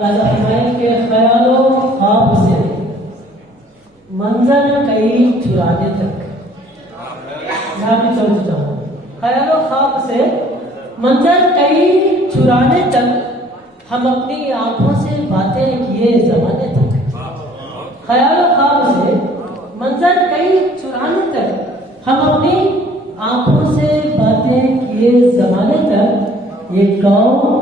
राजा फरमाए के ख्यालो ख्वाब से मंजर कई चुराने तक, यहाँ भी समझ जाओ, ख्यालो ख्वाब से मंजर कई चुराने तक हम अपनी आंखों से बातें किए जमाने तक। ख्यालो ख्वाब से मंजर कई चुराने तक हम अपनी आंखों से बातें किए जमाने तक, ये कौन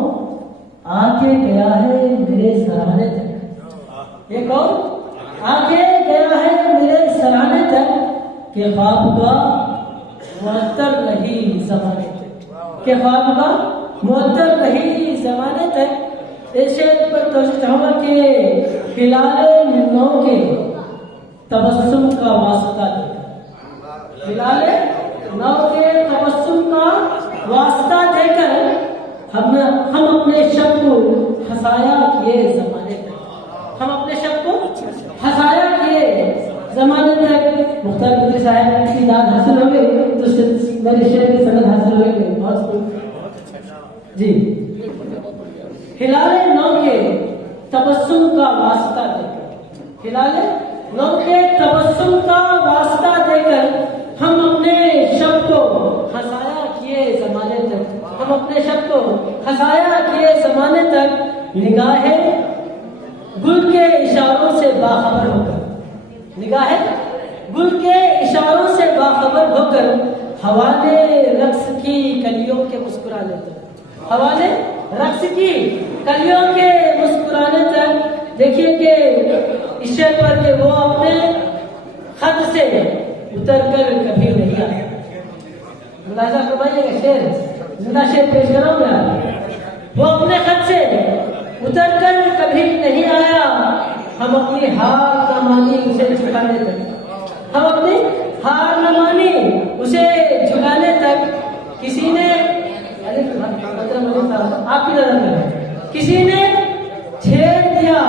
आके गया है मेरे सराहने तक, ये कौन आके गया है मेरे सराहने तक, के ख्वाब का मुअत्तर नहीं जमाने तक, के ख्वाब का मुअत्तर नहीं जमाने तक। ऐसे पर तो चाहूंगा कि फिलहाल नौ के तबस्सुम का वास्ता देकर, फिलहाल नौ के तबस्सुम का वास्ता देकर हम अपने शब को हंसाया किए जमाने तक, हम अपने शब को हंसाया किए जमाने तक। मुख्तार बद्री साहब की दाद हासिल हो गई तो मेरे शेर की सनद हासिल हो गई। बहुत जी, हिलाले नौ के तबस्सुम का वास्ता देकर, हिलाले नौ के तबस्सुम का वास्ता देकर हम अपने शब को हंसाया किए जमाने तक, हम अपने शब को हंसाया किए जमाने तक। निगाहे गुल के इशारों से बाखबर होकर, निगाहे गुल के इशारों से बाखबर होकर हवाले रक्स की कलियों के मुस्कुराने तक, हवाले रक्स की कलियों के मुस्कुराने तक। देखिए कि इस शेर पर के वो अपने खत से उतर कर कभी नहीं आया। अंदाजा फरमाइएगा, शेर जिंदा शेर पेश करो मैं। वो अपने खत से उतर कर कभी नहीं आया, हम अपनी हार न मानी उसे झुकाने तक, हम अपनी हार न मानी उसे झुकाने तक। किसी ने आपकी नजर में किसी ने छेड़ दिया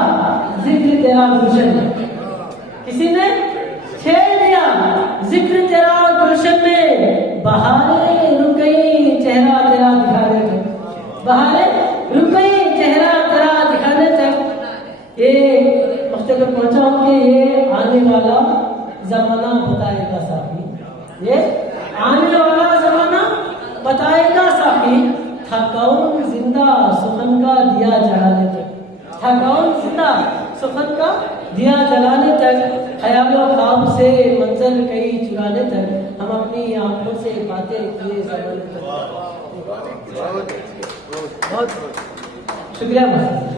जिक्र तेरा गुलशन में, किसी ने छेड़ दिया जिक्र तेरा गुलशन में। बहारें रुक गई चेहरा तेरा दिखाने तक, बहारें रुक गई चेहरा तेरा दिखाने तक। ये वक्त पर पहुंचा हूं कि ये आने वाला जमाना बताएगा साथी, ये आने वाला जमाना बताएगा साथी। था कौन जिंदा सुखन का दिया जलाने तक, था कौन जिंदा सुखन का दिया जलाने तक। ख्यालों ख्वाब से मंजर कई चुराने तक हम अपनी आंखों से बातें किए जमाने तक। बहुत शुक्रिया।